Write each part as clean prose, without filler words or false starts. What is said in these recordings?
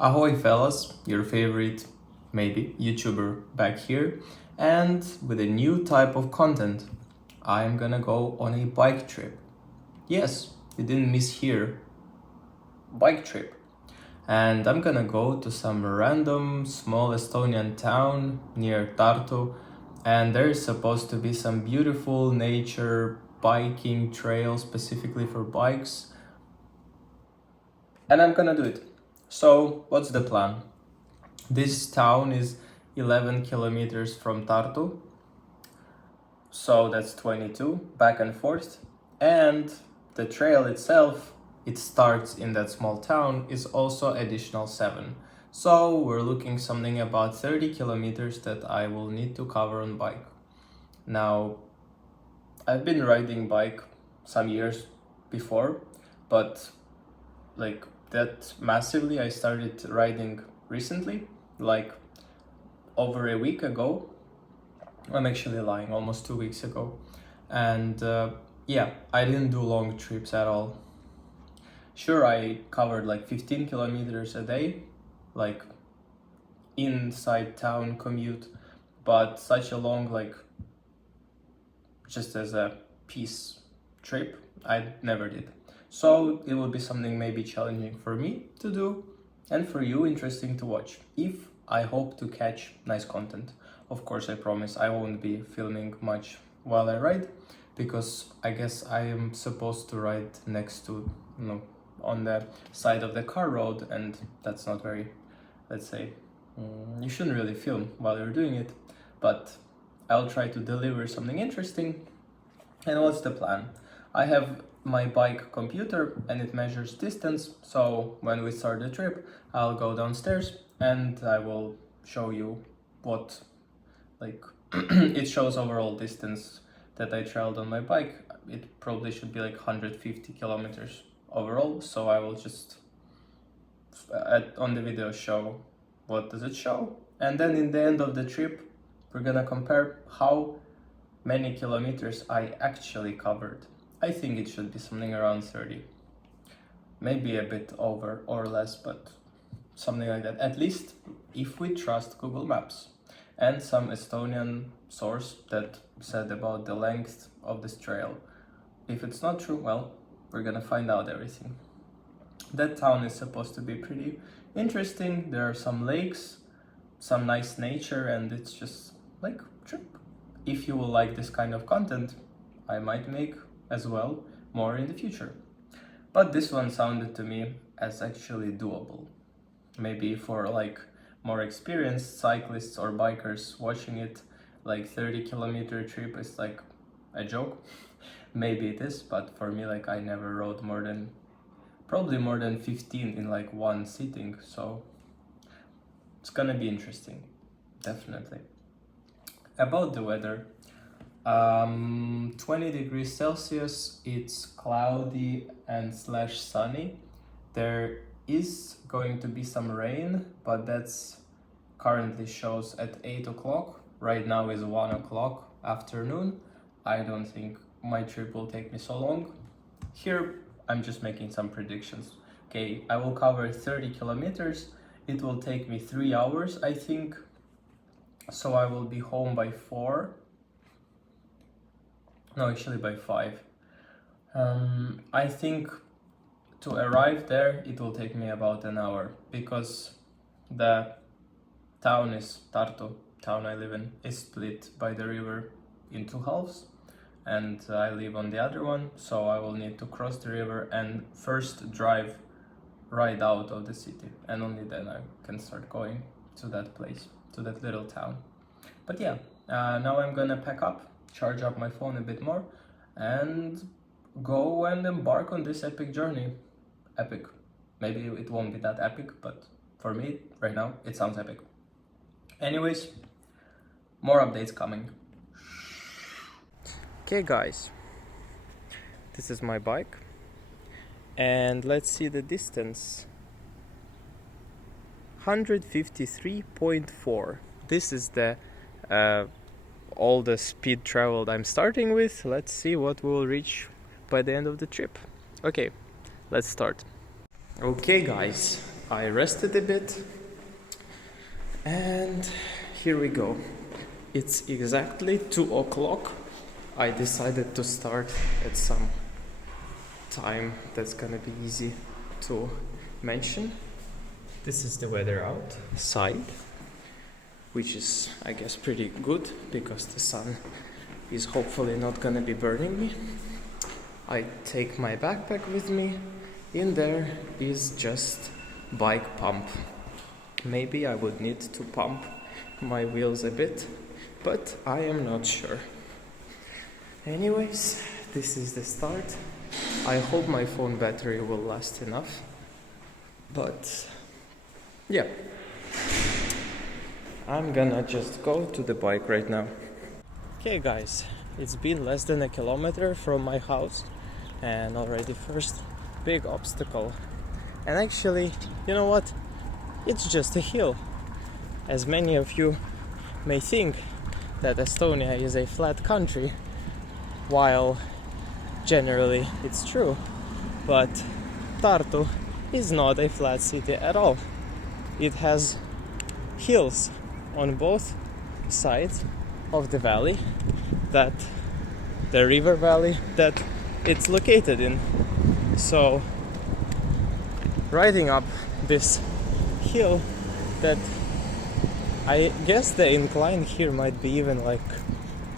Ahoy fellas, your favorite, maybe, YouTuber back here, and with a new type of content. I'm gonna go on a bike trip. Yes, you didn't miss here. Bike trip. And I'm gonna go to some random small Estonian town near Tartu, and there's supposed to be some beautiful nature biking trail specifically for bikes, and I'm gonna do it. So, what's the plan? This town is 11 kilometers from Tartu, so that's 22 back and forth. And the trail itself, it starts in that small town, is also additional 7. So we're looking something about 30 kilometers that I will need to cover on bike. Now, I've been riding bike some years before, but like that massively I started riding recently, like over a week ago. I'm actually lying, almost 2 weeks ago. And yeah, I didn't do long trips at all. Sure, I covered like 15 kilometers a day, like inside town commute, but such a long, like just as a peace trip, I never did. So it will be something maybe challenging for me to do and for you interesting to watch if I hope to catch nice content. Of course, I promise I won't be filming much while I ride because I guess I am supposed to ride next to, on the side of the car road, and that's not very, let's say, you shouldn't really film while you're doing it, but I'll try to deliver something interesting. And what's the plan? I have my bike computer and it measures distance, so when we start the trip I'll go downstairs and I will show you what, like, it shows overall distance that I traveled on my bike. It probably should be like 150 kilometers overall, so I will just on the video show what does it show, and then in the end of the trip we're gonna compare how many kilometers I actually covered. I think it should be something around 30. Maybe a bit over or less, but something like that. At least if we trust Google Maps and some Estonian source that said about the length of this trail. If it's not true, well, we're gonna find out everything. That town is supposed to be pretty interesting. There are some lakes, some nice nature, and it's just like trip. If you will like this kind of content, I might make as well more in the future. But this one sounded to me as actually doable. Maybe for like more experienced cyclists or bikers watching it, like 30-kilometer trip is like a joke. Maybe it is, but for me, like I never rode probably more than 15 in like one sitting, so it's gonna be interesting, definitely. About the weather, 20 degrees Celsius, it's cloudy and slash sunny. There is going to be some rain, but that's currently shows at 8 o'clock. Right now is 1 o'clock afternoon. I don't think my trip will take me so long. Here, I'm just making some predictions. Okay, I will cover 30 kilometers. It will take me 3 hours, I think. So I will be home by 4. No, actually by 5. I think to arrive there, it will take me about an hour because the town is Tartu, town I live in, is split by the river in 2 halves, and I live on the other one, so I will need to cross the river and first drive right out of the city, and only then I can start going to that place, to that little town. But yeah, now I'm gonna pack up, charge up my phone a bit more, and go and embark on this epic journey. Epic. Maybe it won't be that epic, but for me, right now, it sounds epic. Anyways, more updates coming. Okay guys, this is my bike, and let's see the distance. 153.4. This is the all the speed traveled I'm starting with. Let's see what we'll reach by the end of the trip. Okay, let's start. Okay guys, I rested a bit, and here we go. It's exactly 2 o'clock. I decided to start at some time that's gonna be easy to mention. This is the weather outside, which is, I guess, pretty good because the sun is hopefully not gonna be burning me. I take my backpack with me. In there is just bike pump. Maybe I would need to pump my wheels a bit, but I am not sure. Anyways, this is the start. I hope my phone battery will last enough. But yeah, I'm gonna just go to the bike right now. Okay guys, it's been less than a kilometer from my house and already first big obstacle. And actually, you know what? It's just a hill. As many of you may think that Estonia is a flat country, while generally it's true, but Tartu is not a flat city at all. It has hills on both sides of the valley, that the river valley that it's located in. So riding up this hill, that I guess the incline here might be even like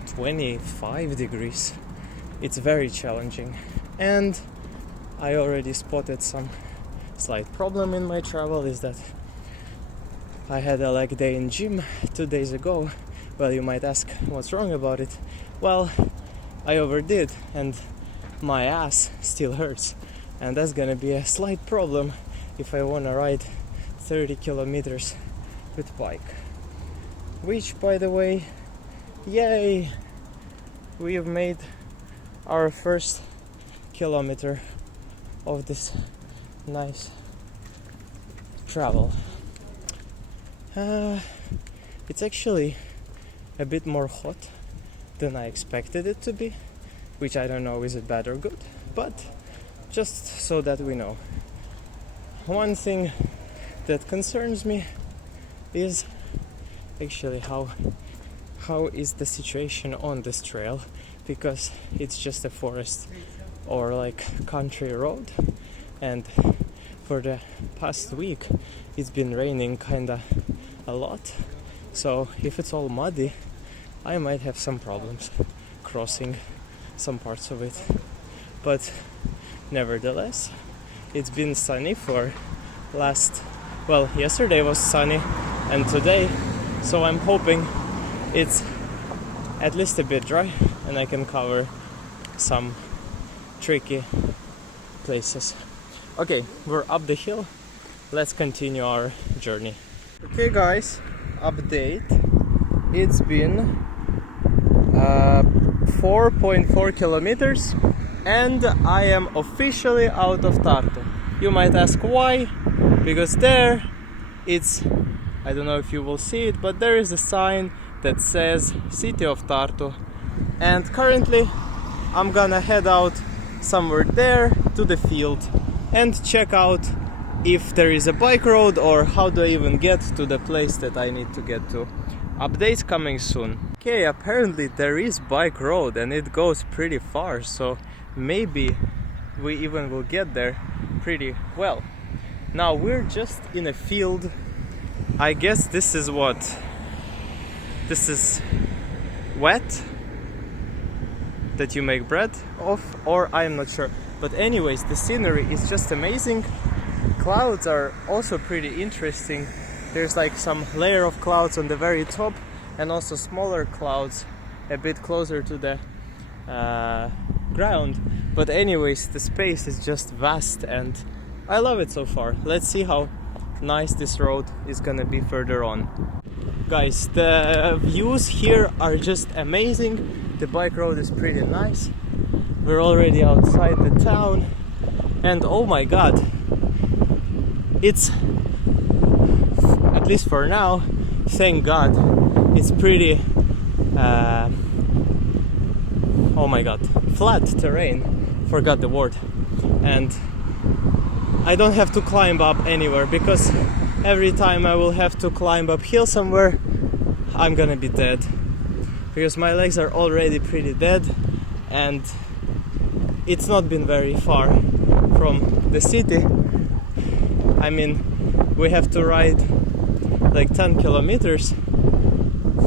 25 degrees. It's very challenging, and I already spotted some slight problem in my travel is that I had a leg day in gym 2 days ago. Well, you might ask what's wrong about it. Well, I overdid and my ass still hurts, and that's gonna be a slight problem if I wanna ride 30 kilometers with bike. Which, by the way, yay! We have made our first kilometer of this nice travel. It's actually a bit more hot than I expected it to be, which I don't know is it bad or good, but just so that we know. One thing that concerns me is actually how is the situation on this trail, because it's just a forest or like country road, and for the past week it's been raining kinda a lot, so if it's all muddy I might have some problems crossing some parts of it. But nevertheless, it's been sunny for yesterday was sunny and today, so I'm hoping it's at least a bit dry and I can cover some tricky places. Okay, we're up the hill. Let's continue our journey. Okay guys, update. It's been 4.4 kilometers and I am officially out of Tartu. You might ask why, because there it's, I don't know if you will see it, but there is a sign that says City of Tartu, and currently I'm gonna head out somewhere there to the field and check out if there is a bike road or how do I even get to the place that I need to get to. Updates coming soon. Okay, apparently there is bike road and it goes pretty far, so maybe we even will get there pretty well. Now we're just in a field. I guess this is what? This is wet that you make bread of, or I'm not sure. But anyways, the scenery is just amazing. Clouds are also pretty interesting. There's like some layer of clouds on the very top and also smaller clouds a bit closer to the ground. But anyways, the space is just vast and I love it so far. Let's see how nice this road is gonna be further on. Guys, the views here are just amazing. The bike road is pretty nice. We're already outside the town and oh my god, it's, at least for now, thank god, it's pretty oh my god, flat terrain, forgot the word. And I don't have to climb up anywhere, because every time I will have to climb uphill somewhere, I'm gonna be dead, because my legs are already pretty dead, and it's not been very far from the city. I mean, we have to ride like 10 kilometers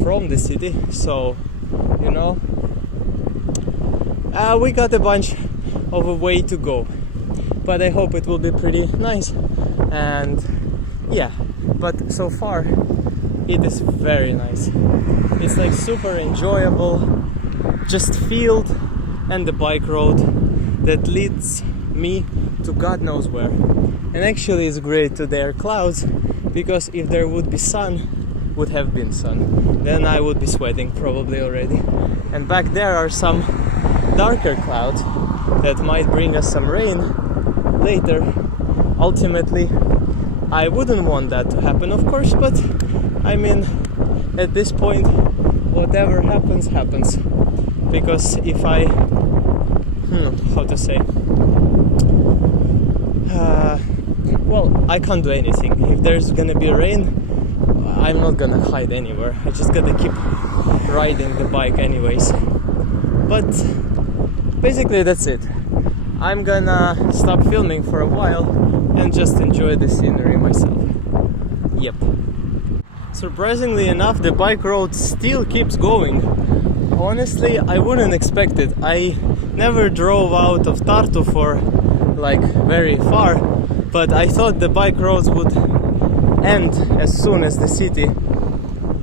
from the city, so you know, we got a bunch of a way to go, but I hope it will be pretty nice. And yeah, but so far it is very nice. It's like super enjoyable, just field and the bike road that leads me to God knows where. And actually it's great to there are clouds, because if there would be sun, would have been sun, then I would be sweating probably already. And back there are some darker clouds that might bring us some rain later. Ultimately, I wouldn't want that to happen, of course, but I mean, at this point, whatever happens, happens. Because if I, how to say, well, I can't do anything. If there's gonna be rain, I'm not gonna hide anywhere. I just gotta keep riding the bike anyways. But basically that's it. I'm gonna stop filming for a while and just enjoy the scenery myself. Yep. Surprisingly enough, the bike road still keeps going. Honestly, I wouldn't expect it. I never drove out of Tartu for like very far, but I thought the bike roads would end as soon as the city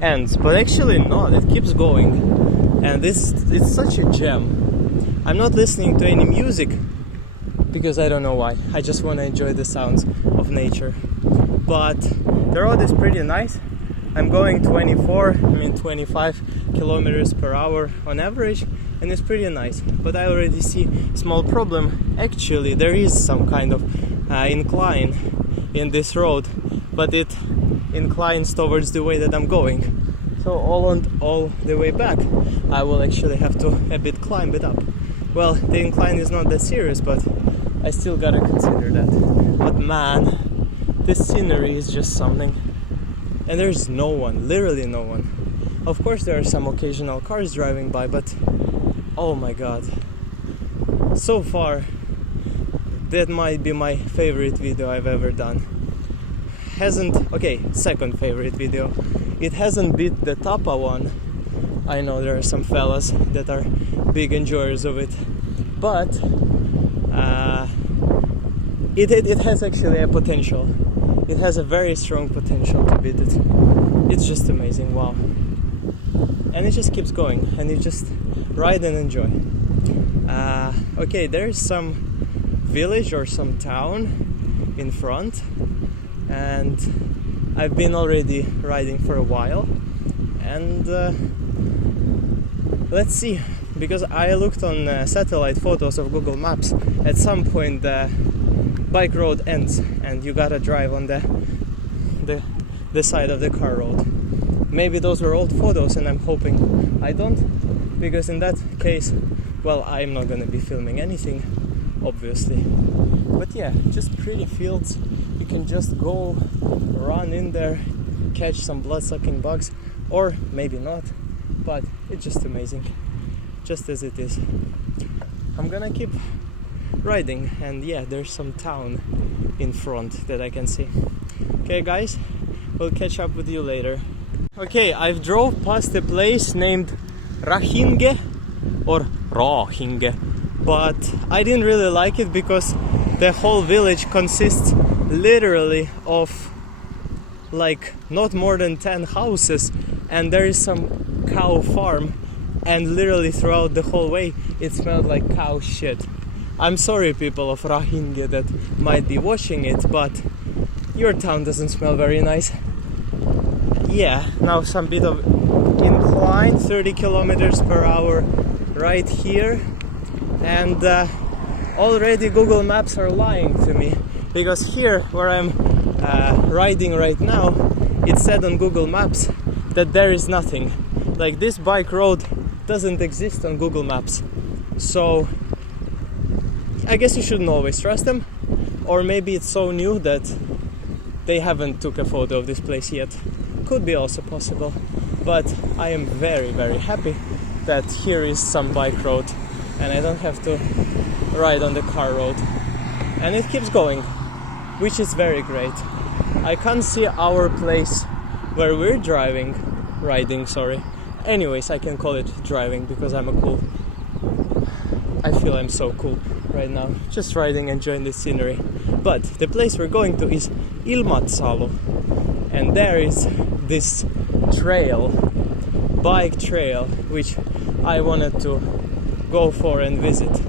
ends. But actually not, it keeps going. And it's such a gem. I'm not listening to any music because I don't know why. I just want to enjoy the sounds of nature. But the road is pretty nice. I'm going 25 kilometers per hour on average, and it's pretty nice. But I already see a small problem. Actually, there is some kind of incline in this road, but it inclines towards the way that I'm going. So all the way back, I will actually have to a bit climb it up. Well, the incline is not that serious, but I still gotta consider that. But man, this scenery is just something. And there's no one, literally no one. Of course there are some occasional cars driving by, but oh my god. So far, that might be my favorite video I've ever done. Second favorite video. It hasn't beat the Tapa one. I know there are some fellas that are big enjoyers of it, but it has actually a potential. It has a very strong potential to beat it. It's just amazing, wow. And it just keeps going, and you just ride and enjoy. Okay, there's some village or some town in front, and I've been already riding for a while, and let's see, because I looked on satellite photos of Google Maps. At some point the bike road ends and you gotta drive on the side of the car road. Maybe those were old photos, and I'm hoping I don't, because in that case, well, I'm not gonna be filming anything, obviously. But yeah, just pretty fields. You can just go run in there, catch some blood-sucking bugs, or maybe not, but it's just amazing, just as it is. I'm gonna keep riding, and yeah, there's some town in front that I can see. Okay guys, we'll catch up with you later. Okay, I've drove past a place named Rahinge or Rohinge, but I didn't really like it because the whole village consists literally of like not more than 10 houses, and there is some cow farm, and literally throughout the whole way it smelled like cow shit. I'm sorry people of Rahinge that might be watching it, but your town doesn't smell very nice. Yeah, now some bit of incline, 30 kilometers per hour right here, and already Google Maps are lying to me, because here where I'm riding right now, it said on Google Maps that there is nothing. Like, this bike road doesn't exist on Google Maps. So I guess you shouldn't always trust them, or maybe it's so new that they haven't took a photo of this place yet. Could be also possible. But I am very, very happy that here is some bike road and I don't have to ride on the car road. And it keeps going, which is very great. I can't see our place where we're riding, sorry. Anyways, I can call it driving because I feel I'm so cool right now, just riding, enjoying the scenery. But the place we're going to is Ilmatsalu, and there is this bike trail, which I wanted to go for and visit.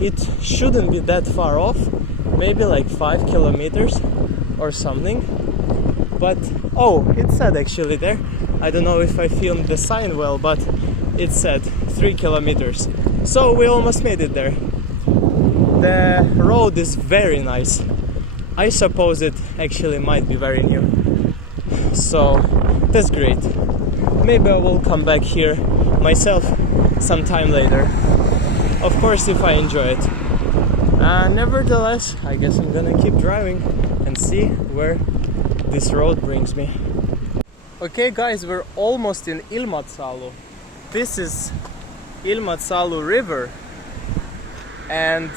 It shouldn't be that far off, maybe like 5 kilometers or something. But it said actually there, I don't know if I filmed the sign well, but it said 3 kilometers. So we almost made it there. The road is very nice. I suppose it actually might be very new. So that's great. Maybe I will come back here myself sometime later. Of course, if I enjoy it. Nevertheless, I guess I'm gonna keep driving and see where this road brings me. Okay guys, we're almost in Ilmatsalu. This is Ilmatsalu river and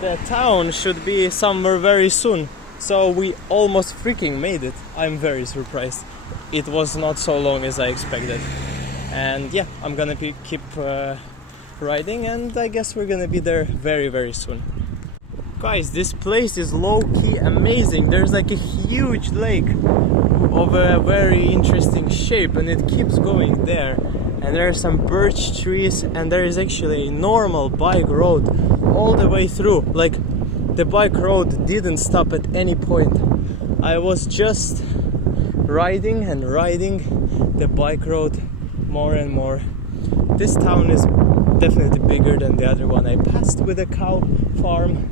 the town should be somewhere very soon. So we almost freaking made it. I'm very surprised. It was not so long as I expected. And yeah, I'm gonna keep riding and I guess we're gonna be there very, very soon. Guys, this place is low-key amazing. There's like a huge lake of a very interesting shape and it keeps going there. And there are some birch trees and there is actually a normal bike road all the way through. Like the bike road didn't stop at any point. I was just riding the bike road more and more. This town is definitely bigger than the other one I passed with a cow farm,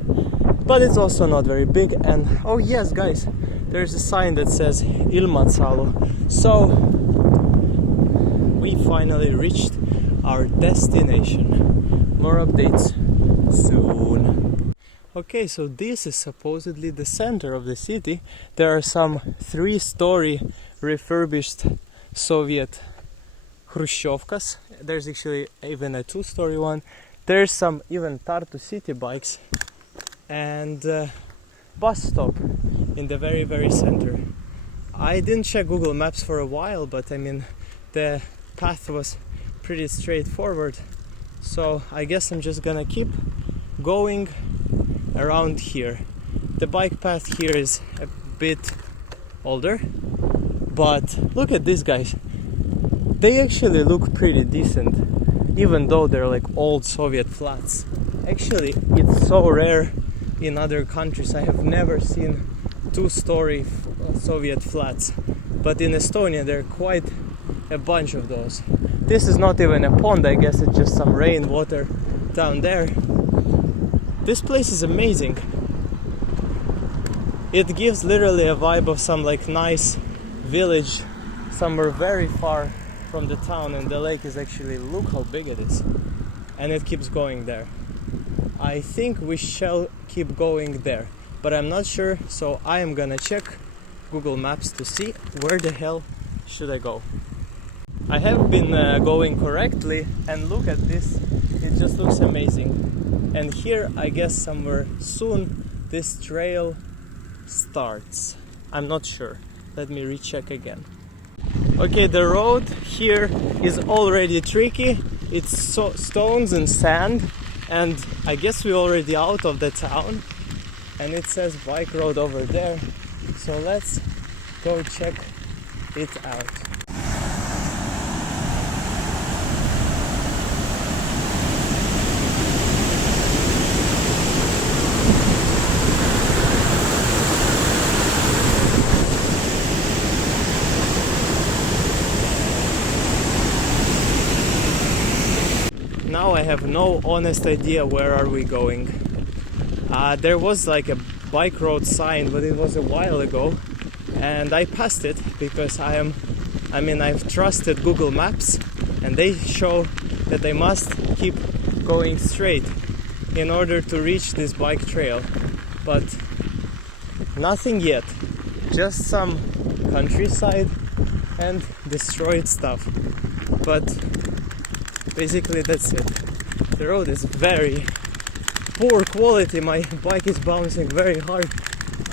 but it's also not very big. And oh yes guys, there's a sign that says Ilmatsalu. So we finally reached our destination. More updates soon. Okay, so this is supposedly the center of the city. There are some 3-story refurbished Soviet Khrushchevkas. There's actually even a 2-story one. There's some even Tartu city bikes and bus stop in the very, very center. I didn't check Google Maps for a while, but I mean the path was pretty straightforward. So I guess I'm just gonna keep going around here. The bike path here is a bit older, but look at these guys. They actually look pretty decent, even though they're like old Soviet flats. Actually, it's so rare in other countries. I have never seen 2-story Soviet flats, but in Estonia there are quite a bunch of those. This is not even a pond, I guess it's just some rainwater down there. This place is amazing. It gives literally a vibe of some like nice village somewhere very far from the town, and the lake is actually, look how big it is, and it keeps going there. I think we shall keep going there, but I'm not sure, so I am gonna check Google Maps to see where the hell should I go. I have been going correctly, and look at this, it just looks amazing. And here, I guess somewhere soon, this trail starts. I'm not sure, let me recheck again. Okay, the road here is already tricky. It's stones and sand, and I guess we're already out of the town, and it says bike road over there, so let's go check it out. Now I have no honest idea where are we going. There was like a bike road sign, but it was a while ago, and I passed it because I've trusted Google Maps, and they show that I must keep going straight in order to reach this bike trail. but nothing yet. Just some countryside and destroyed stuff. But basically that's it. The road is very poor quality. My bike is bouncing very hard.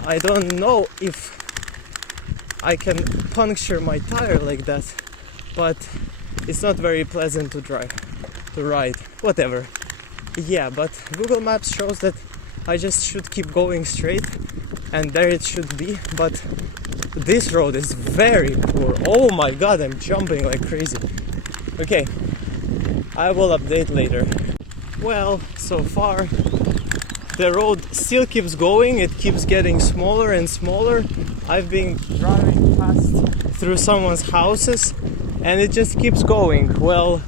I don't know if I can puncture my tire like that, but it's not very pleasant to ride, whatever. Yeah, but Google Maps shows that I just should keep going straight, and there it should be, but this road is very poor. Oh my god, I'm jumping like crazy. Okay, I will update later. Well, so far the road still keeps going, it keeps getting smaller and smaller. I've been driving past through someone's houses and it just keeps going. Well,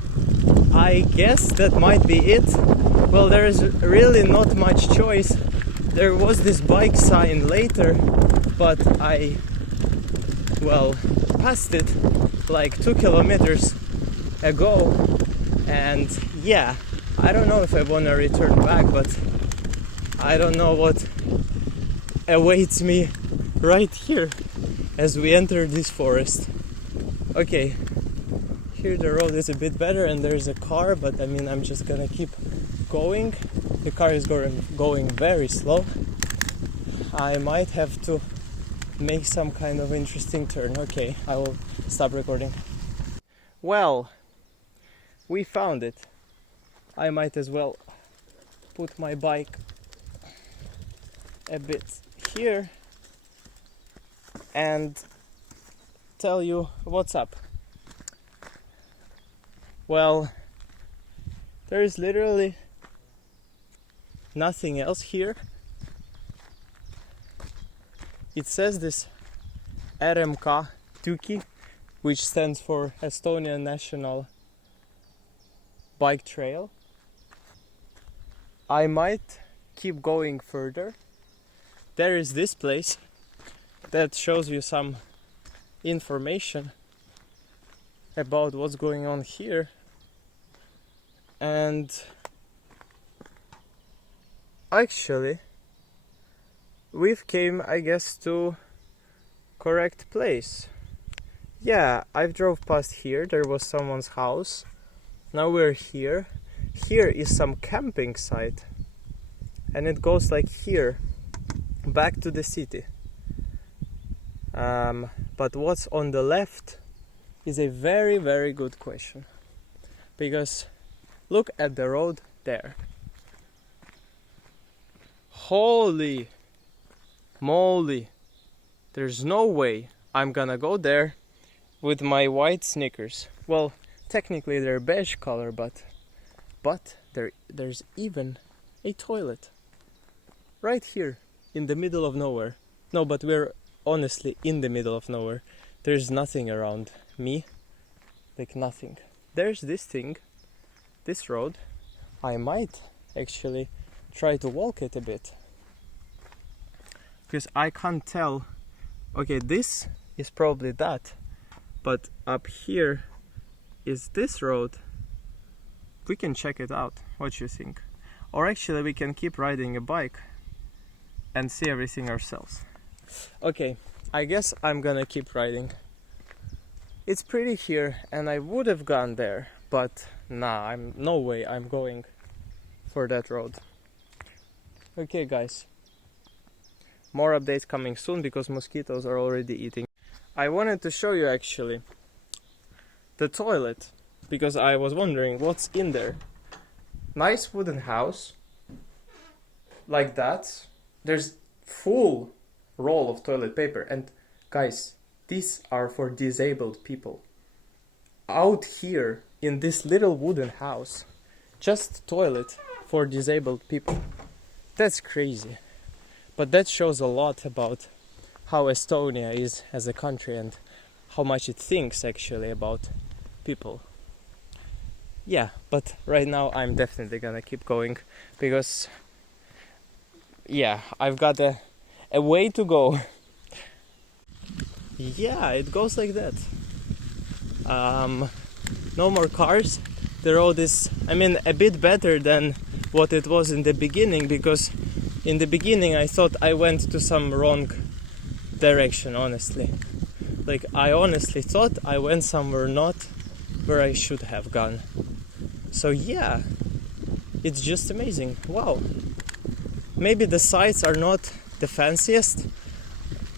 I guess that might be it. Well, there is really not much choice. There was this bike sign later, but I, well, passed it like 2 kilometers ago, and yeah, I don't know if I want to return back, but I don't know what awaits me right here as we enter this forest. Okay, here the road is a bit better and there's a car, but I mean, I'm just gonna keep going. The car is going very slow. I might have to make some kind of interesting turn. Okay, I will stop recording. Well, we found it. I might as well put my bike a bit here and tell you what's up. Well, there is literally nothing else here. It says this RMK Tuki, which stands for Estonian National Bike Trail. I might keep going further. There is this place that shows you some information about what's going on here, and actually we've came, I guess, to correct place. Yeah, I've drove past here, there was someone's house. Now we're here. Here is some camping site, and it goes like here back to the city. But what's on the left is a very, very good question, because look at the road there. Holy moly, there's no way I'm gonna go there with my white sneakers. Well, technically they're beige color, but there's even a toilet right here in the middle of nowhere. No, but we're honestly in the middle of nowhere. There's nothing around me, like nothing. There's this thing, this road. I might actually try to walk it a bit, because I can't tell. Okay, this is probably that, but up here is this road. We can check it out. What you think? Or actually we can keep riding a bike and see everything ourselves. Okay, I guess I'm gonna keep riding. It's pretty here and I would have gone there, but nah, no way I'm going for that road. Okay guys, more updates coming soon because mosquitoes are already eating. I wanted to show you actually the toilet, because I was wondering what's in there. Nice wooden house like that. There's full roll of toilet paper, and guys, these are for disabled people. Out here in this little wooden house, just toilet for disabled people. That's crazy. But that shows a lot about how Estonia is as a country and how much it thinks actually about people. Yeah, but right now I'm definitely gonna keep going because yeah, I've got a way to go. Yeah, it goes like that. No more cars. The road is, I mean, a bit better than what it was in the beginning, because In the beginning I thought I went to some wrong direction, honestly. Like, I honestly thought I went somewhere not where I should have gone. So yeah, it's just amazing. Wow. Maybe the sights are not the fanciest.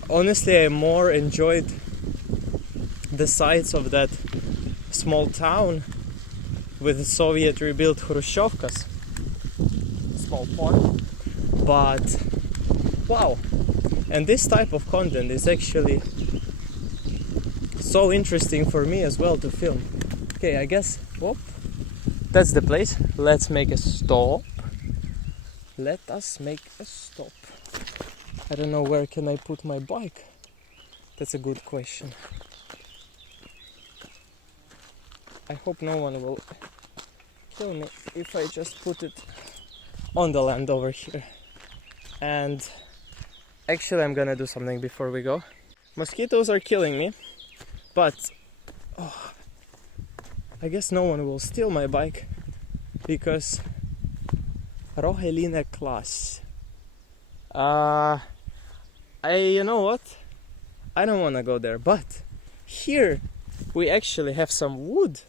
Honestly, I more enjoyed the sights of that small town with Soviet rebuilt Hrushchevkas. Small pond. But wow. And this type of content is actually so interesting for me as well to film. Okay, I guess, whoop, that's the place. Let's make a stop. Let us make a stop. I don't know where can I put my bike. That's a good question. I hope no one will kill me if I just put it on the land over here. And actually I'm gonna do something before we go. Mosquitoes are killing me, but I guess no one will steal my bike because Roheline class. You know what? I don't wanna go there, but here we actually have some wood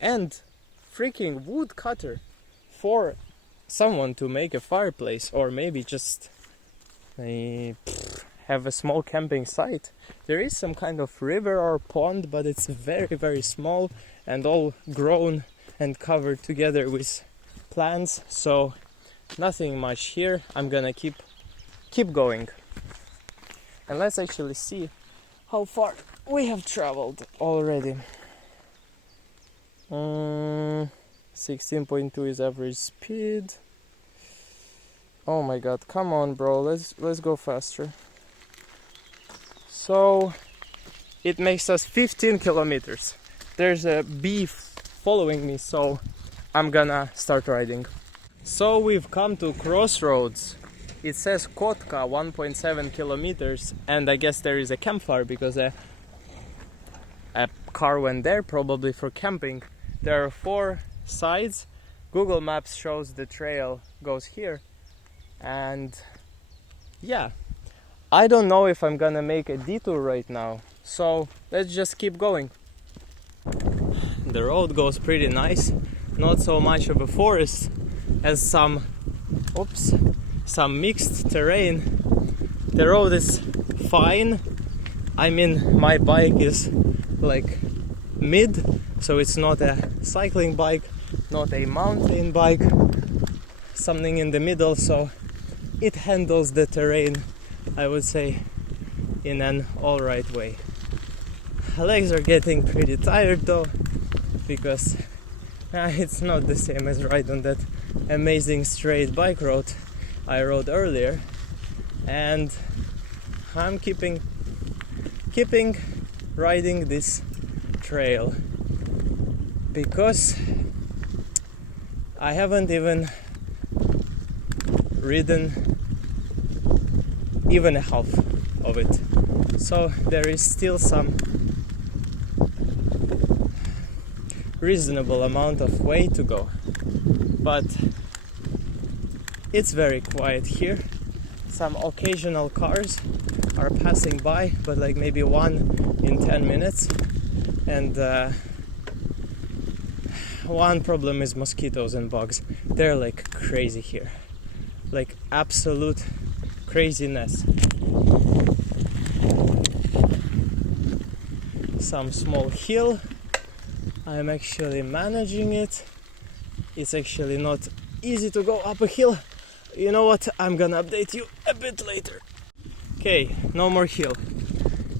and freaking wood cutter for someone to make a fireplace, or maybe just have a small camping site. There is some kind of river or pond, but it's very, very small and all grown and covered together with plants, so nothing much here. I'm gonna keep going. And let's actually see how far we have traveled already. 16.2 is average speed. Oh my god, come on bro, let's go faster. So it makes us 15 kilometers. There's a bee following me, so I'm gonna start riding. So we've come to crossroads. It says Kotka, 1.7 kilometers, and I guess there is a campfire because a car went there, probably for camping. There are 4 sides. Google Maps shows the trail goes here. And yeah, I don't know if I'm gonna make a detour right now, so let's just keep going. The road goes pretty nice, not so much of a forest as some mixed terrain. The road is fine. I mean, my bike is like mid, so it's not a cycling bike, not a mountain bike, something in the middle, so it handles the terrain, I would say, in an alright way. Legs are getting pretty tired though, because it's not the same as ride on that amazing straight bike road I rode earlier, and I'm keeping riding this trail because I haven't even ridden even a half of it, so there is still some reasonable amount of way to go, but it's very quiet here. Some occasional cars are passing by, but like maybe one in 10 minutes, and one problem is mosquitoes and bugs. They're like crazy here, like absolute craziness. Some small hill, I'm actually managing it. It's actually not easy to go up a hill. You know what, I'm gonna update you a bit later. Okay, no more hill.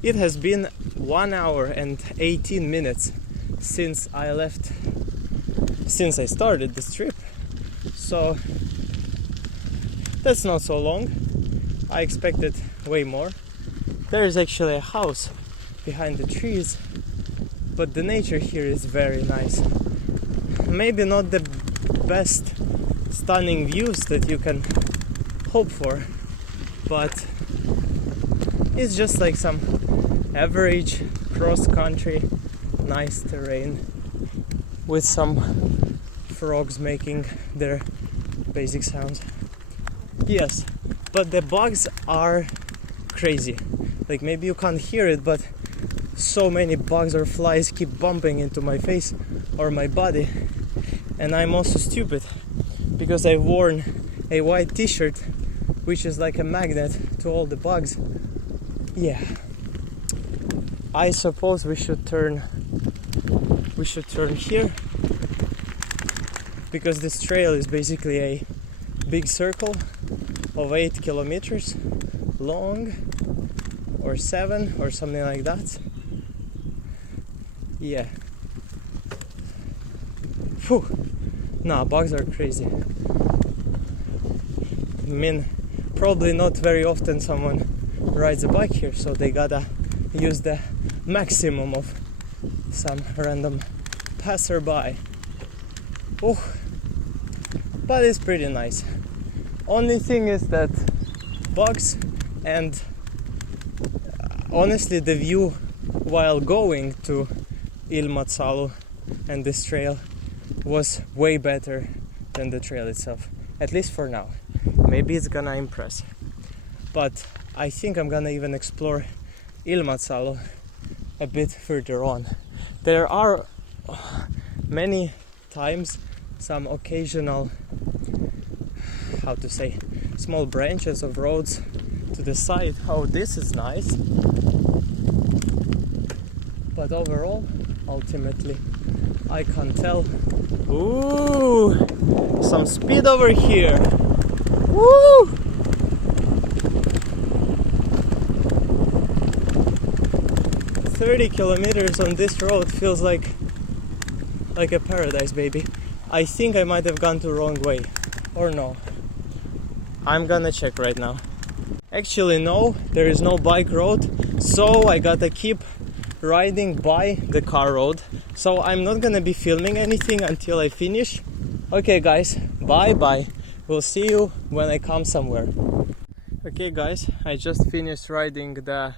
It has been 1 hour and 18 minutes since I started this trip, so that's not so long. I expected way more. There is actually a house behind the trees, but the nature here is very nice. Maybe not the best stunning views that you can hope for, but it's just like some average cross-country nice terrain with some frogs making their basic sounds. Yes, but the bugs are crazy. Like, maybe you can't hear it, but so many bugs or flies keep bumping into my face or my body. And I'm also stupid because I've worn a white t-shirt which is like a magnet to all the bugs. Yeah, I suppose we should turn here, because this trail is basically a big circle of 8 kilometers long, or 7 or something like that. Yeah. Phew. Nah, bugs are crazy. I mean, probably not very often someone rides a bike here, so they gotta use the maximum of some random passerby. Oh, but it's pretty nice. Only thing is that bugs, and honestly the view while going to Ilmatsalu and this trail was way better than the trail itself, at least for now. Maybe it's gonna impress, but I think I'm gonna even explore Ilmatsalu a bit further on. There are many times some occasional, how to say, small branches of roads to the side. Oh, this is nice. But overall, ultimately, I can't tell. Ooh, some speed over here. Woo! $30 on this road feels like a paradise, baby. I think I might have gone the wrong way, or no. I'm gonna check right now. Actually, no, there is no bike road, so I gotta keep riding by the car road. So I'm not gonna be filming anything until I finish. Okay guys, bye bye. We'll see you when I come somewhere. Okay guys, I just finished riding the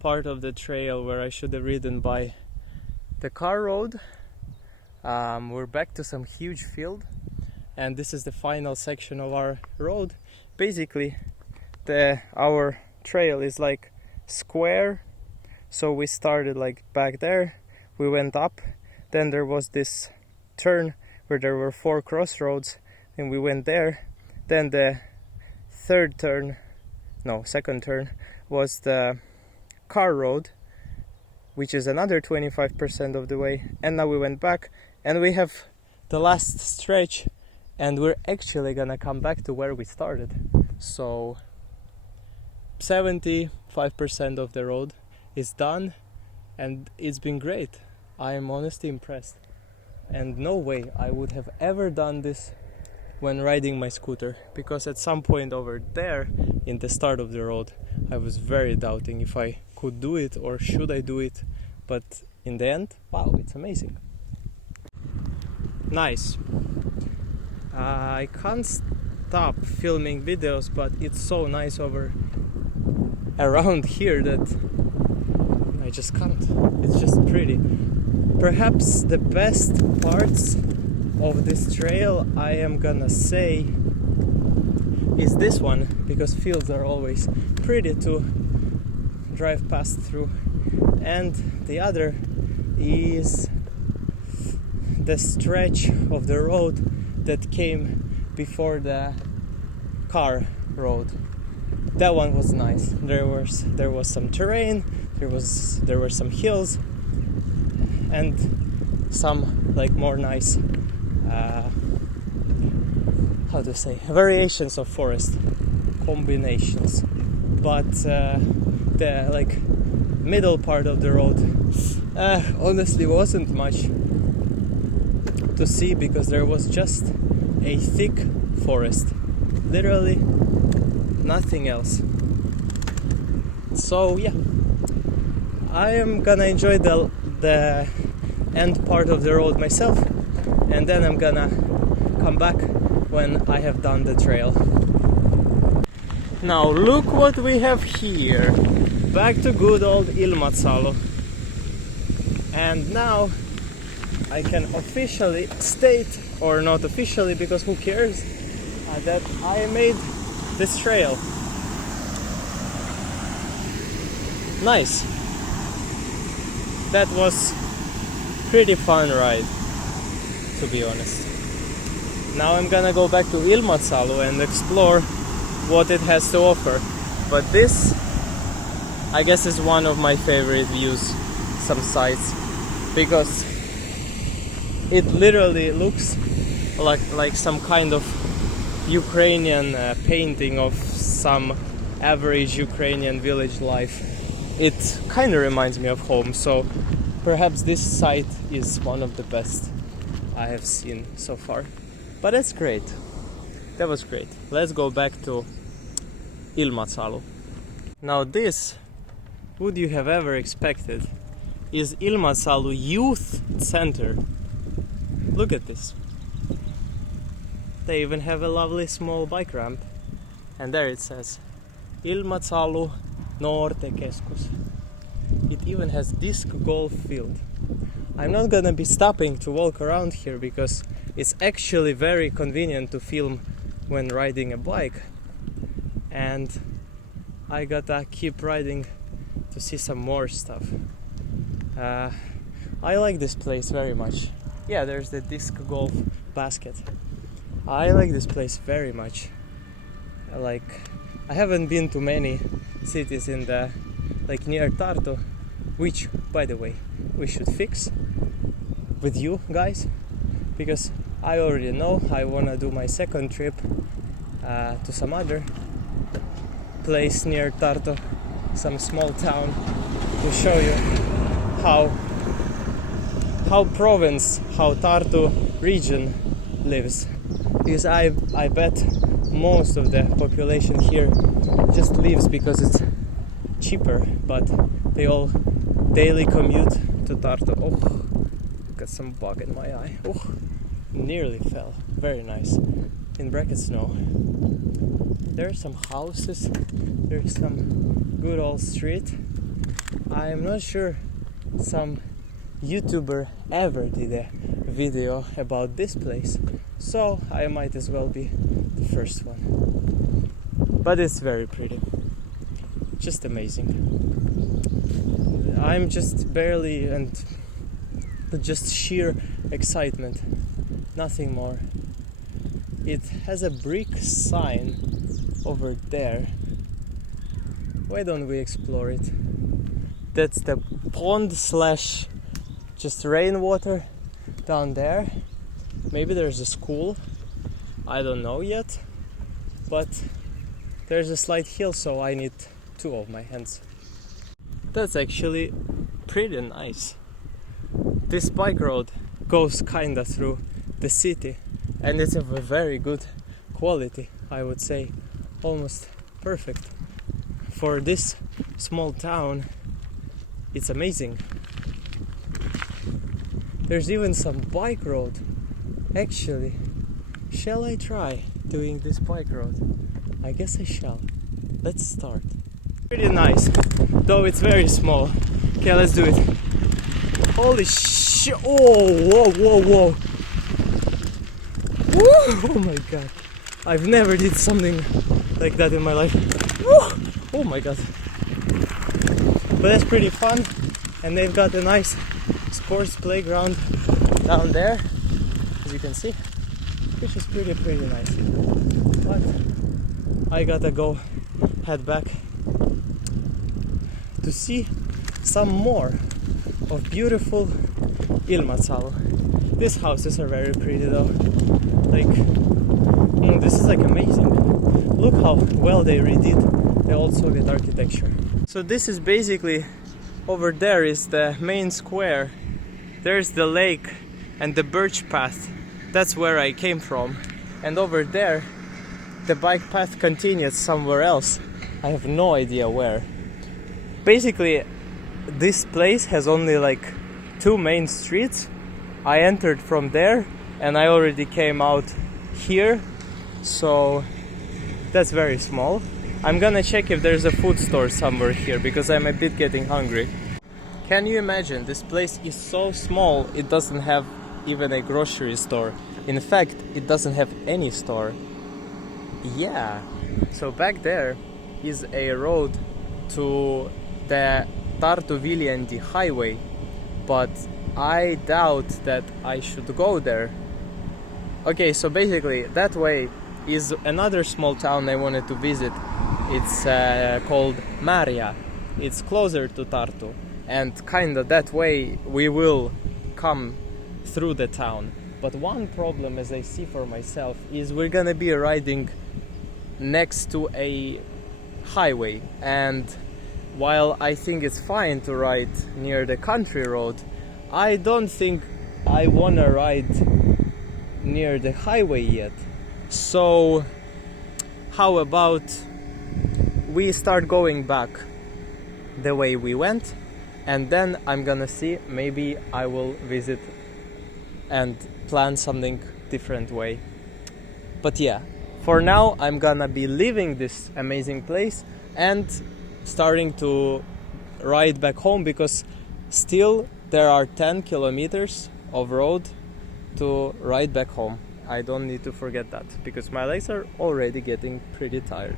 part of the trail where I should have ridden by the car road. We're back to some huge field, and this is the final section of our road. Basically, our trail is like square, so we started like back there, we went up, then there was this turn where there were 4 crossroads, and we went there. Then the second turn was the car road, which is another 25% of the way, and now we went back and we have the last stretch, and we're actually gonna come back to where we started. So 75% of the road is done, and it's been great. I'm honestly impressed, and no way I would have ever done this when riding my scooter, because at some point over there in the start of the road I was very doubting if I could do it or should I do it, but in the end, wow, it's amazing. Nice. I can't stop filming videos, but it's so nice around here that I just can't. It's just pretty. Perhaps the best parts of this trail, I am gonna say, is this one, because fields are always pretty to drive past through, and the other is the stretch of the road that came before the car road. That one was nice. There was some terrain, there were some hills, and some like more nice variations of forest combinations. But the like middle part of the road honestly wasn't much to see, because there was just a thick forest, literally nothing else. So yeah, I am gonna enjoy the end part of the road myself, and then I'm gonna come back when I have done the trail. Now look what we have here. Back to good old Ilmatsalu. And now I can officially state, or not officially because who cares, that I made this trail. Nice. That was pretty fun ride, to be honest. Now I'm gonna go back to Ilmatsalu and explore what it has to offer. But this, I guess, is one of my favorite views, some sites, because it literally looks like some kind of Ukrainian painting of some average Ukrainian village life. It kind of reminds me of home, so perhaps this site is one of the best I have seen so far. But that's great. That was great. Let's go back to Ilmatsalu. Now this, would you have ever expected, is Ilmatsalu Youth Center. Look at this. They even have a lovely small bike ramp. And there it says Ilmatsalu Noortekeskus. It even has disc golf field. I'm not gonna be stopping to walk around here because it's actually very convenient to film when riding a bike. And I gotta keep riding to see some more stuff. I like this place very much. Yeah, there's the disc golf basket. I like this place very much. I haven't been to many cities in the near Tartu, which, by the way, we should fix with you guys, because I already know I wanna do my second trip to some other place near Tartu, some small town, to show you how Tartu region lives. Because I bet most of the population here just lives because it's cheaper, but they all daily commute to Tartu. Oh, got some bug in my eye. Oh, nearly fell. Very nice. In brackets, no. There are some houses. There's some good old street. I'm not sure some YouTuber ever did a video about this place, so I might as well be the first one. But it's very pretty. Just amazing. I'm just barely and just sheer excitement. Nothing more. It has a brick sign over there. Why don't we explore it? That's the pond slash just rainwater down there. Maybe there's a school. I don't know yet. But there's a slight hill, so I need two of my hands. That's actually pretty nice. This bike road goes kinda through the city, and it's of a very good quality, I would say. Almost perfect. For this small town, it's amazing. There's even some bike road. Actually, shall I try doing this bike road? I guess I shall. Let's start. Pretty nice, though it's very small. Okay, let's do it. Holy shit! Oh, whoa, whoa, whoa! Woo! Oh my god! I've never did something like that in my life. Woo! Oh my god! But that's pretty fun, and they've got a nice sports playground down there, as you can see, which is pretty nice. But I gotta go head back to see some more of beautiful Ilmatsalu. These houses are very pretty though. This is amazing. Look how well they redid the old Soviet architecture. So this is basically, over there is the main square. There's the lake and the birch path. That's where I came from. And over there, the bike path continues somewhere else. I have no idea where. Basically, this place has only two main streets. I entered from there and I already came out here, so that's very small. I'm gonna check if there's a food store somewhere here because I'm a bit getting hungry. Can you imagine? This place is so small it doesn't have even a grocery store. In fact, it doesn't have any store. Yeah. So back there is a road to the Tartu-Viljandi highway, but I doubt that I should go there. Okay, so basically that way is another small town I wanted to visit. It's called Maria. It's closer to Tartu, and kinda that way we will come through the town. But one problem, as I see for myself, is we're gonna be riding next to a highway, and while I think it's fine to ride near the country road, I don't think I wanna ride near the highway yet. So how about we start going back the way we went, and then I'm gonna see, maybe I will visit and plan something different way. But yeah, for now I'm gonna be leaving this amazing place and starting to ride back home, because still there are 10 kilometers of road to ride back home. I don't need to forget that, because my legs are already getting pretty tired.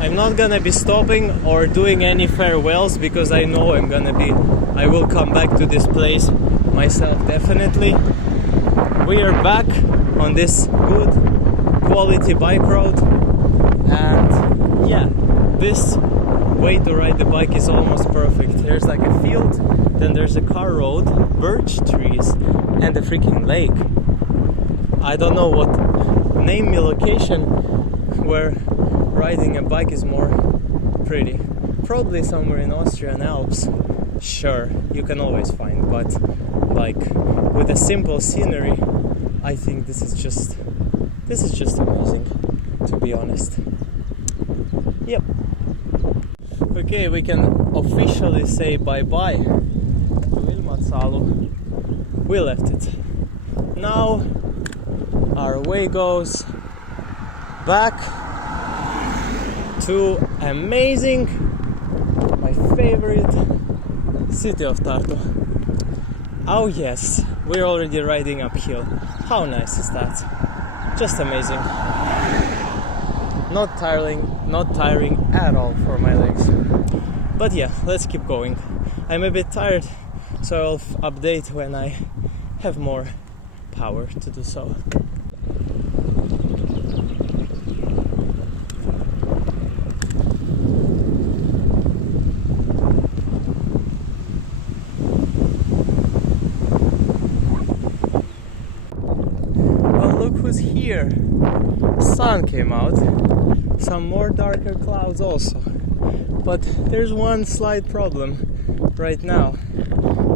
I'm not gonna be stopping or doing any farewells, because I know I will come back to this place myself definitely. We are back on this good quality bike road, and yeah, this way to ride the bike is almost perfect. There's like a field, then there's a car road, birch trees, and a freaking lake. I don't know what name me location where riding a bike is more pretty. Probably somewhere in Austrian Alps. Sure, you can always find, but like with a simple scenery, I think this is just amazing, to be honest. Yep. Okay, we can officially say bye-bye to Ilmatsalu. We left it. Now our way goes back to amazing, my favorite city of Tartu. Oh yes, we're already riding uphill. How nice is that? Just amazing. Not tiring at all for my legs. But yeah, let's keep going. I'm a bit tired, so I'll update when I have more power to do so. Here, sun came out, some more darker clouds also, but there's one slight problem right now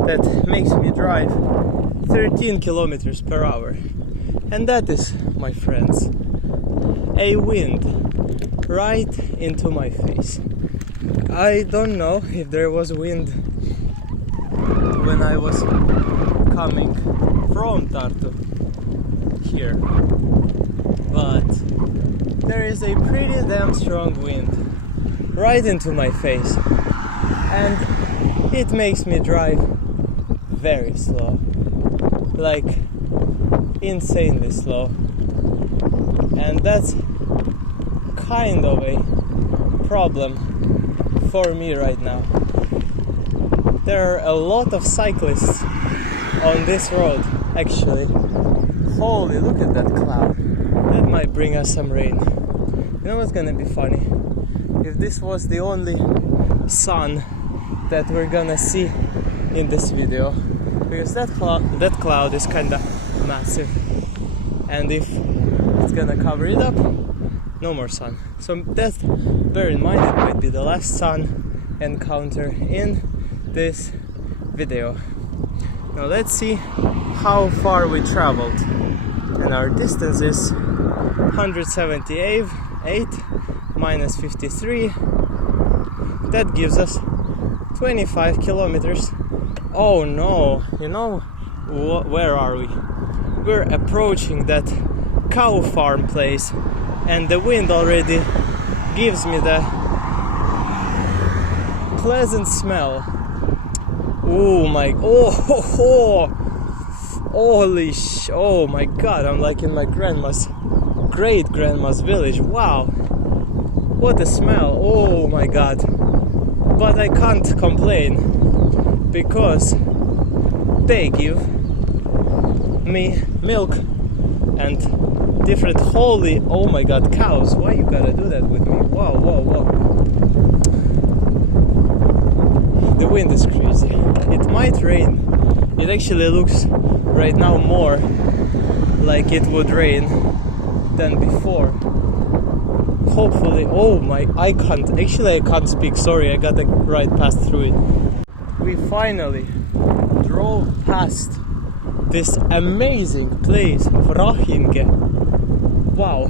that makes me drive 13 kilometers per hour, and that is, my friends, a wind right into my face. I don't know if there was wind when I was coming from Tartu here, but there is a pretty damn strong wind right into my face, and it makes me drive very slow, like insanely slow, and that's kind of a problem for me right now. There are a lot of cyclists on this road, actually. Holy, look at that cloud. That might bring us some rain. You know what's gonna be funny? If this was the only sun that we're gonna see in this video, because that cloud is kinda massive, and if it's gonna cover it up, no more sun. So that, bear in mind, it might be the last sun encounter in this video. Now let's see how far we traveled, and our distance is 178 minus 53. That gives us 25 kilometers. Oh no, you know where are we? We're approaching that cow farm place, and the wind already gives me the pleasant smell. Oh my, oh my god, I'm like in my great grandma's village. Wow, what a smell. Oh my god, but I can't complain because they give me milk and different holy, oh my god, cows. Why you gotta do that with me? Whoa, whoa, whoa. The wind is crazy. It might rain. It actually looks right now more like it would rain than before. Hopefully, oh my, I can't speak, sorry, I gotta right past through it. We finally drove past this amazing place of Rahinge. Wow,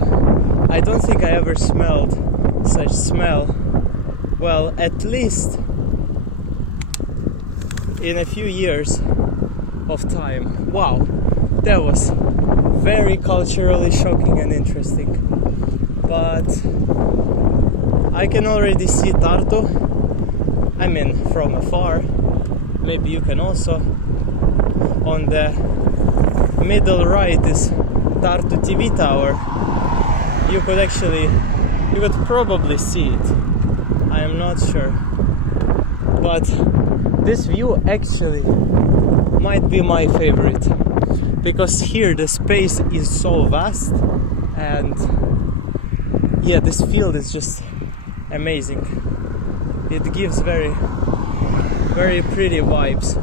I don't think I ever smelled such smell. Well, at least in a few years of time. Wow, that was very culturally shocking and interesting. But I can already see Tartu. I mean, from afar. Maybe you can also. On the middle right is Tartu TV tower. You could probably see it. I am not sure. But this view actually might be my favorite, because here the space is so vast, and yeah, this field is just amazing. It gives very, very pretty vibes.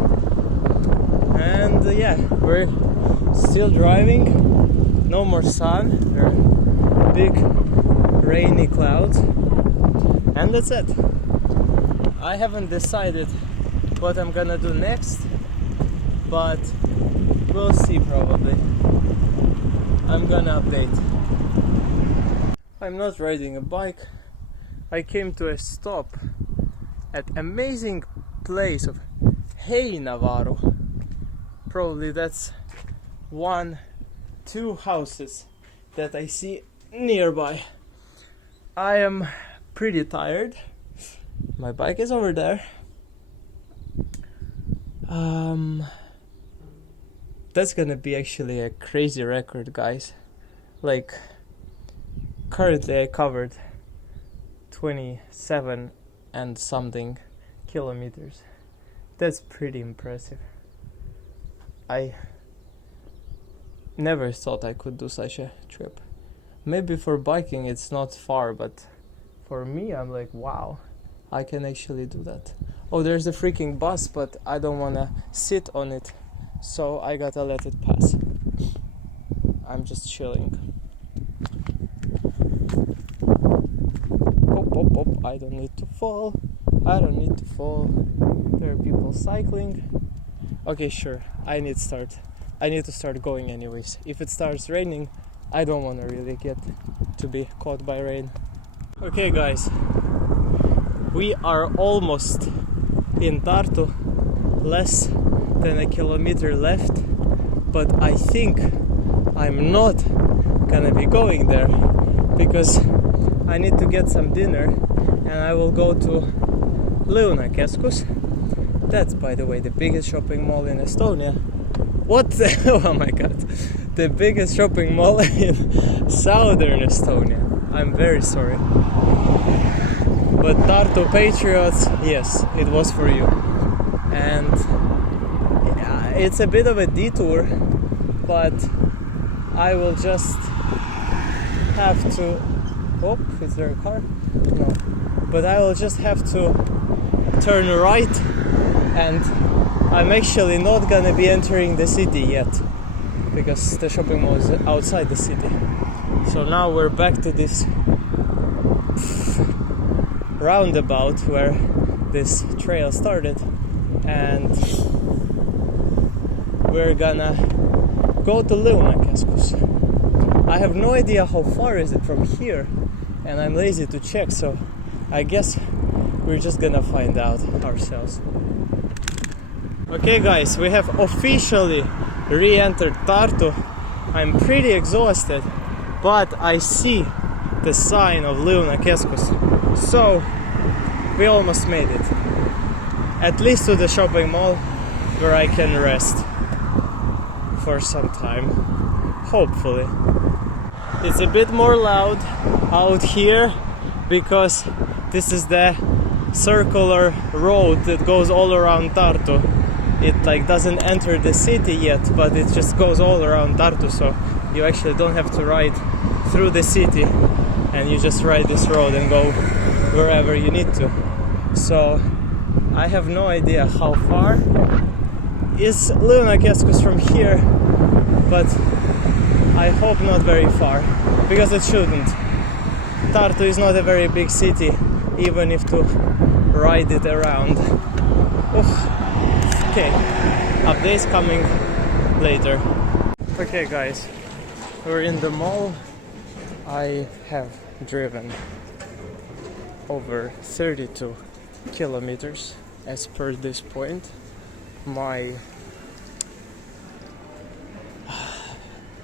And yeah, we're still driving. No more sun. There are big rainy clouds, and that's it. I haven't decided what I'm gonna do next, but we'll see probably. I'm gonna update. I'm not riding a bike. I came to a stop at amazing place of Heinavaru. Probably that's 1-2 houses that I see nearby. I am pretty tired. My bike is over there. That's gonna be actually a crazy record, guys. Like, currently I covered 27 and something kilometers. That's pretty impressive. I never thought I could do such a trip. Maybe for biking it's not far, but for me I'm like, wow, I can actually do that. Oh, there's a freaking bus, but I don't wanna sit on it, so I gotta let it pass. I'm just chilling. Oh, I don't need to fall. I don't need to fall. There are people cycling. Okay, sure, I need to start going anyways. If it starts raining, I don't want to really get to be caught by rain. Okay guys, we are almost in Tartu, less than a kilometer left, but I think I'm not gonna be going there because I need to get some dinner and I will go to Lõunakeskus. That's, by the way, the biggest shopping mall in Estonia. What the? Oh my god. The biggest shopping mall in southern Estonia. I'm very sorry. But Tartu Patriots, yes, it was for you. And it's a bit of a detour, but I will just have to... Oh, is there a car? No. But I will just have to turn right, and I'm actually not gonna be entering the city yet because the shopping mall is outside the city. So now we're back to this roundabout where this trail started, and we're gonna go to Lõunakeskus. I have no idea how far is it from here, and I'm lazy to check, so I guess we're just gonna find out ourselves. Okay guys, we have officially re-entered Tartu. I'm pretty exhausted, but I see the sign of Lõunakeskus, so we almost made it. At least to the shopping mall where I can rest for some time, hopefully. It's a bit more loud out here because this is the circular road that goes all around Tartu. It like doesn't enter the city yet, but it just goes all around Tartu, so you actually don't have to ride through the city, and you just ride this road and go wherever you need to. So I have no idea how far is Ilmatsalu from here, but I hope not very far, because it shouldn't. Tartu is not a very big city, even if to ride it around. Oof. Okay, updates coming later. Okay guys, we're in the mall. I have driven over 32 kilometers as per this point. My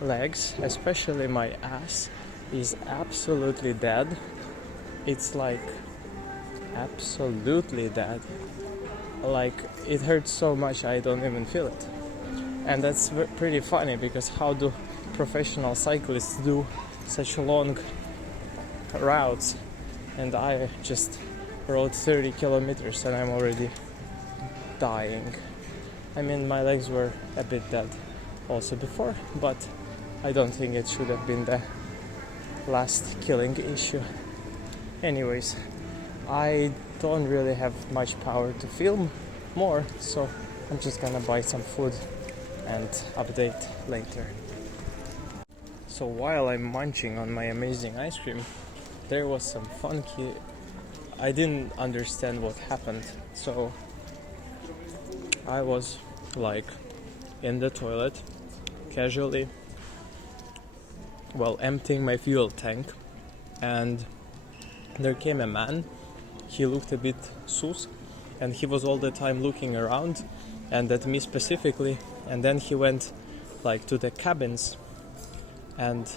legs, especially my ass, is absolutely dead. It's like absolutely dead. Like it hurts so much I don't even feel it. And that's pretty funny, because how do professional cyclists do such long routes? And I just rode 30 kilometers and I'm already dying. I mean, my legs were a bit dead also before, but I don't think it should have been the last killing issue. Anyways, I don't really have much power to film more, so I'm just gonna buy some food and update later. So while I'm munching on my amazing ice cream, there was some funky... I didn't understand what happened, so I was like in the toilet casually, well, emptying my fuel tank, and there came a man. He looked a bit sus, and he was all the time looking around and at me specifically, and then he went like to the cabins and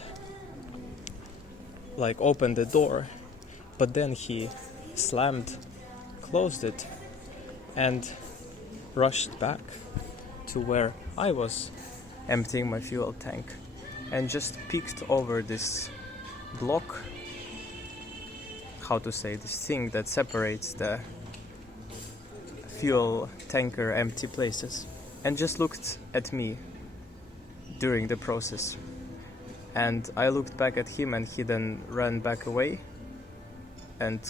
like opened the door, but then he closed it, and rushed back to where I was emptying my fuel tank, and just peeked over this block, how to say, this thing that separates the fuel tanker empty places, and just looked at me during the process. And I looked back at him, and he then ran back away and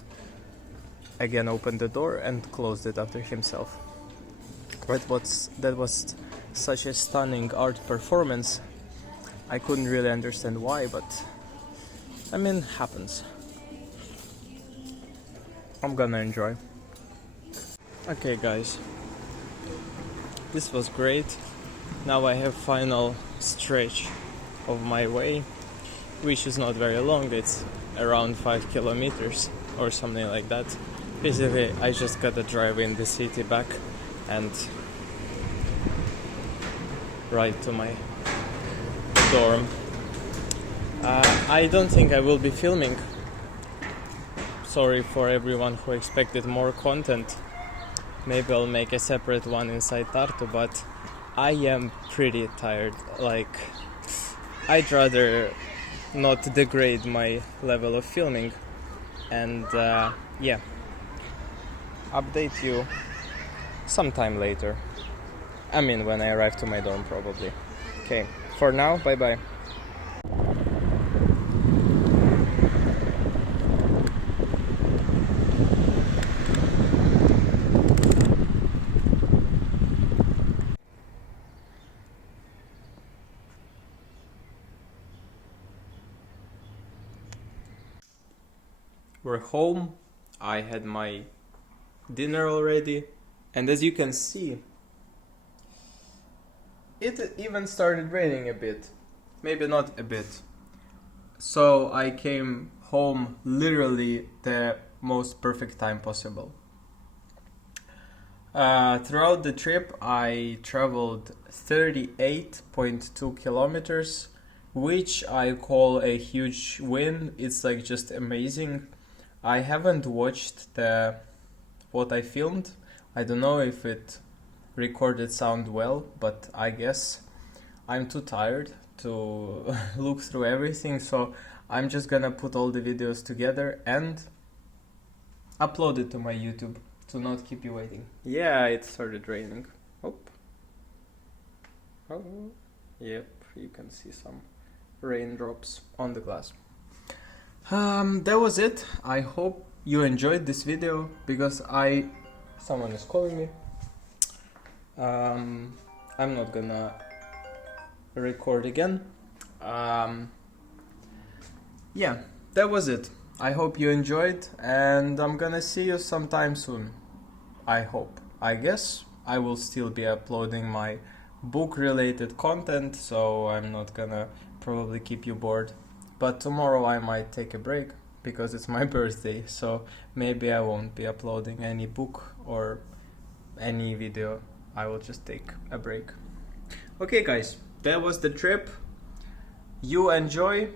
again opened the door and closed it after himself. That was such a stunning art performance. I couldn't really understand why, but I mean, happens. I'm gonna enjoy. Okay guys, this was great. Now I have final stretch of my way, which is not very long. It's around 5 kilometers or something like that. Basically, I just gotta drive in the city back and ride to my dorm. I don't think I will be filming. Sorry for everyone who expected more content. Maybe I'll make a separate one inside Tartu, but I am pretty tired. Like, I'd rather not degrade my level of filming. And yeah, update you sometime later. I mean, when I arrive to my dorm, probably. Okay, for now, bye bye. We're home. I had my dinner already, and as you can see, it even started raining a bit. Maybe not a bit. So I came home literally the most perfect time possible. Throughout the trip, I traveled 38.2 kilometers, which I call a huge win. It's like just amazing. I haven't watched what I filmed. I don't know if it recorded sound well, but I guess I'm too tired to look through everything, so I'm just gonna put all the videos together and upload it to my YouTube to not keep you waiting. Yeah, it started raining. Oh, yep, you can see some raindrops on the glass. That was it. I hope you enjoyed this video because someone is calling me. I'm not gonna record again. Yeah, that was it. I hope you enjoyed, and I'm gonna see you sometime soon. I hope. I guess I will still be uploading my book related content, so I'm not gonna probably keep you bored. But tomorrow I might take a break because it's my birthday, so maybe I won't be uploading any book or any video. I will just take a break. Okay, guys, that was the trip. You enjoy,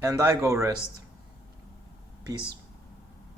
and I go rest. Peace.